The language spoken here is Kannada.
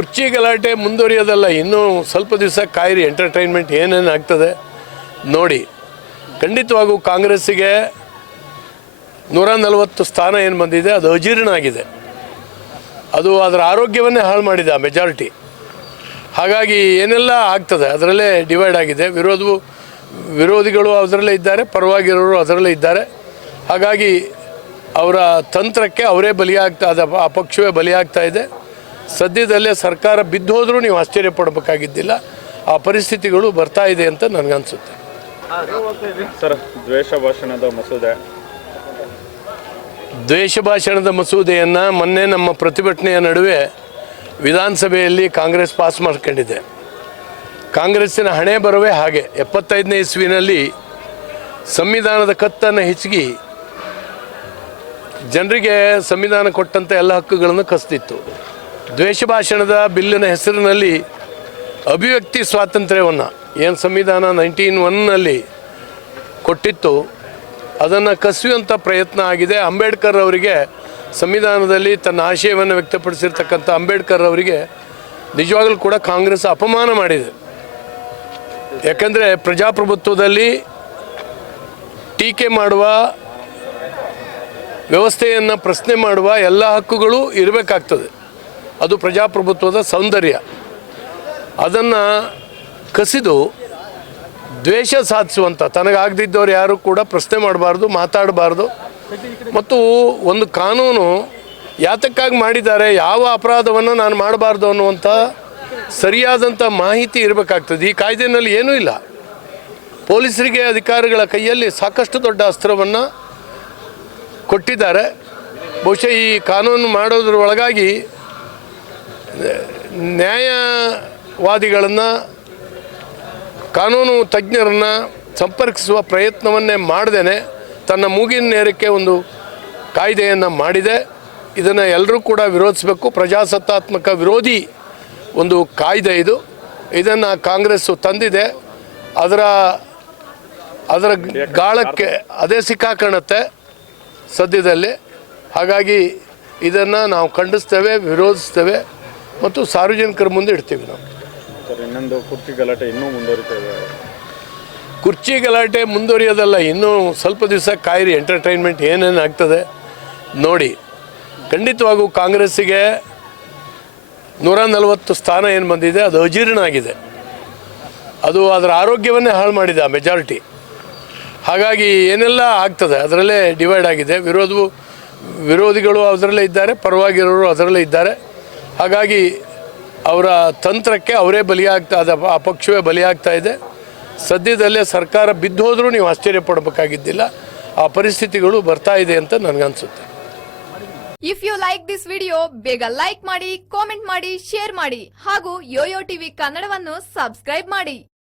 ಕುರ್ಚಿ ಗಲಾಟೆ ಮುಂದುವರಿಯೋದಲ್ಲ, ಇನ್ನೂ ಸ್ವಲ್ಪ ದಿವಸ ಕಾಯಿರಿ. ಎಂಟರ್ಟೈನ್ಮೆಂಟ್ ಏನೇನು ಆಗ್ತದೆ ನೋಡಿ. ಖಂಡಿತವಾಗೂ ಕಾಂಗ್ರೆಸ್ಸಿಗೆ 140 ಸ್ಥಾನ ಏನು ಬಂದಿದೆ ಅದು ಅಜೀರ್ಣ ಆಗಿದೆ. ಅದು ಅದರ ಆರೋಗ್ಯವನ್ನೇ ಹಾಳು ಮಾಡಿದೆ ಆ ಮೆಜಾರಿಟಿ. ಹಾಗಾಗಿ ಏನೆಲ್ಲ ಆಗ್ತದೆ ಅದರಲ್ಲೇ ಡಿವೈಡ್ ಆಗಿದೆ. ವಿರೋಧಿಗಳು ಅದರಲ್ಲೇ ಇದ್ದಾರೆ, ಪರವಾಗಿರೋರು ಅದರಲ್ಲೇ ಇದ್ದಾರೆ. ಹಾಗಾಗಿ ಅವರ ತಂತ್ರಕ್ಕೆ ಅವರೇ ಆ ಪಕ್ಷವೇ ಬಲಿಯಾಗ್ತಾ ಇದೆ. ಸದ್ಯದಲ್ಲೇ ಸರ್ಕಾರ ಬಿದ್ದು ಹೋದರೂ ನೀವು ಆಶ್ಚರ್ಯ ಪಡಬೇಕಾಗಿದ್ದಿಲ್ಲ. ಆ ಪರಿಸ್ಥಿತಿಗಳು ಬರ್ತಾ ಇದೆ ಅಂತ ನನಗನ್ಸುತ್ತೆ. ಸರ್, ದ್ವೇಷ ಭಾಷಣದ ಮಸೂದೆಯನ್ನು ಮೊನ್ನೆ ನಮ್ಮ ಪ್ರತಿಭಟನೆಯ ನಡುವೆ ವಿಧಾನಸಭೆಯಲ್ಲಿ ಕಾಂಗ್ರೆಸ್ ಪಾಸ್ ಮಾಡ್ಕೊಂಡಿದೆ. ಕಾಂಗ್ರೆಸ್ಸಿನ ಹಣೆ ಬರವೇ ಹಾಗೆ. 75ನೇ ಇಸ್ವಿನಲ್ಲಿ ಸಂವಿಧಾನದ ಕತ್ತನ್ನು ಹಿಚಗಿ ಜನರಿಗೆ ಸಂವಿಧಾನ ಕೊಟ್ಟಂಥ ಎಲ್ಲ ಹಕ್ಕುಗಳನ್ನು ಕಸ್ತಿತ್ತು. ದ್ವೇಷ ಭಾಷಣದ ಬಿಲ್ಲಿನ ಹೆಸರಿನಲ್ಲಿ ಅಭಿವ್ಯಕ್ತಿ ಸ್ವಾತಂತ್ರ್ಯವನ್ನು ಏನು ಸಂವಿಧಾನ 1901ನಲ್ಲಿ ಕೊಟ್ಟಿತ್ತು ಅದನ್ನು ಕಸಿಯುವಂಥ ಪ್ರಯತ್ನ ಆಗಿದೆ. ಅಂಬೇಡ್ಕರ್ ಅವರಿಗೆ ಸಂವಿಧಾನದಲ್ಲಿ ತನ್ನ ಆಶಯವನ್ನು ವ್ಯಕ್ತಪಡಿಸಿರ್ತಕ್ಕಂಥ ಅಂಬೇಡ್ಕರ್ ಅವರಿಗೆ ನಿಜವಾಗಲೂ ಕೂಡ ಕಾಂಗ್ರೆಸ್ ಅಪಮಾನ ಮಾಡಿದೆ. ಯಾಕಂದರೆ ಪ್ರಜಾಪ್ರಭುತ್ವದಲ್ಲಿ ಟೀಕೆ ಮಾಡುವ, ವ್ಯವಸ್ಥೆಯನ್ನು ಪ್ರಶ್ನೆ ಮಾಡುವ ಎಲ್ಲ ಹಕ್ಕುಗಳು ಇರಬೇಕಾಗ್ತದೆ. ಅದು ಪ್ರಜಾಪ್ರಭುತ್ವದ ಸೌಂದರ್ಯ. ಅದನ್ನು ಕಸಿದು ದ್ವೇಷ ಸಾಧಿಸುವಂಥ, ತನಗಾಗದಿದ್ದವ್ರು ಯಾರು ಕೂಡ ಪ್ರಶ್ನೆ ಮಾಡಬಾರ್ದು, ಮಾತಾಡಬಾರ್ದು. ಮತ್ತು ಒಂದು ಕಾನೂನು ಯಾತಕ್ಕಾಗಿ ಮಾಡಿದ್ದಾರೆ, ಯಾವ ಅಪರಾಧವನ್ನು ನಾನು ಮಾಡಬಾರ್ದು ಅನ್ನುವಂಥ ಸರಿಯಾದಂಥ ಮಾಹಿತಿ ಇರಬೇಕಾಗ್ತದೆ. ಈ ಕಾಯ್ದೆಯಲ್ಲಿ ಏನೂ ಇಲ್ಲ. ಪೊಲೀಸರಿಗೆ ಅಧಿಕಾರಿಗಳ ಕೈಯಲ್ಲಿ ಸಾಕಷ್ಟು ದೊಡ್ಡ ಅಸ್ತ್ರವನ್ನು ಕೊಟ್ಟಿದ್ದಾರೆ. ಬಹುಶಃ ಈ ಕಾನೂನು ಮಾಡೋದ್ರ ಒಳಗಾಗಿ ನ್ಯಾಯವಾದಿಗಳನ್ನು, ಕಾನೂನು ತಜ್ಞರನ್ನು ಸಂಪರ್ಕಿಸುವ ಪ್ರಯತ್ನವನ್ನೇ ಮಾಡದೇನೆ ತನ್ನ ಮೂಗಿನ ನೇರಕ್ಕೆ ಒಂದು ಕಾಯ್ದೆಯನ್ನು ಮಾಡಿದೆ. ಇದನ್ನು ಎಲ್ಲರೂ ಕೂಡ ವಿರೋಧಿಸಬೇಕು. ಪ್ರಜಾಸತ್ತಾತ್ಮಕ ವಿರೋಧಿ ಒಂದು ಕಾಯ್ದೆ ಇದು. ಇದನ್ನು ಕಾಂಗ್ರೆಸ್ಸು ತಂದಿದೆ. ಅದರ ಗಾಳಕ್ಕೆ ಅದೇ ಸಿಕ್ಕಾಕೊಳ್ಳುತ್ತೆ ಸದ್ಯದಲ್ಲಿ. ಹಾಗಾಗಿ ಇದನ್ನು ನಾವು ಖಂಡಿಸ್ತೇವೆ, ವಿರೋಧಿಸ್ತೇವೆ ಮತ್ತು ಸಾರ್ವಜನಿಕರ ಮುಂದೆ ಇಡ್ತೀವಿ. ನಾವು ಇನ್ನೊಂದು ಕುರ್ಚಿ ಗಲಾಟೆ ಇನ್ನೂ ಮುಂದುವರಿತೇವೆ. ಕುರ್ಚಿ ಗಲಾಟೆ ಮುಂದುವರಿಯೋದಲ್ಲ, ಇನ್ನೂ ಸ್ವಲ್ಪ ದಿವಸ ಕಾಯಿರಿ. ಎಂಟರ್ಟೈನ್ಮೆಂಟ್ ಏನೇನು ಆಗ್ತದೆ ನೋಡಿ. ಖಂಡಿತವಾಗೂ ಕಾಂಗ್ರೆಸ್ಸಿಗೆ 140 ಸ್ಥಾನ ಏನು ಬಂದಿದೆ ಅದು ಅಜೀರ್ಣ ಆಗಿದೆ. ಅದು ಅದರ ಆರೋಗ್ಯವನ್ನೇ ಹಾಳು ಮಾಡಿದೆ ಆ ಮೆಜಾರಿಟಿ. ಹಾಗಾಗಿ ಏನೆಲ್ಲ ಆಗ್ತದೆ ಅದರಲ್ಲೇ ಡಿವೈಡ್ ಆಗಿದೆ. ವಿರೋಧಿಗಳು ಅದರಲ್ಲೇ ಇದ್ದಾರೆ, ಪರವಾಗಿರೋರು ಅದರಲ್ಲೇ ಇದ್ದಾರೆ. ಹಾಗಾಗಿ ಅವರ ತಂತ್ರಕ್ಕೆ ಅವರೇ ಆ ಪಕ್ಷವೇ ಬಲಿಯಾಗ್ತಾ ಇದೆ. ಸದ್ಯದಲ್ಲೇ ಸರ್ಕಾರ ಬಿದ್ದು ಹೋದರೂ ನೀವು ಆಶ್ಚರ್ಯ ಪಡಬೇಕಾಗಿದ್ದಿಲ್ಲ. ಆ ಪರಿಸ್ಥಿತಿಗಳು ಬರ್ತಾ ಇದೆ ಅಂತ ನನಗನ್ಸುತ್ತೆ. If you like this video, ಬೇಗ ಲೈಕ್ ಮಾಡಿ, ಕಾಮೆಂಟ್ ಮಾಡಿ, ಶೇರ್ ಮಾಡಿ ಹಾಗೂ ಯೋಯೋ ಟಿವಿ ಕನ್ನಡವನ್ನು ಸಬ್ಸ್ಕ್ರೈಬ್ ಮಾಡಿ.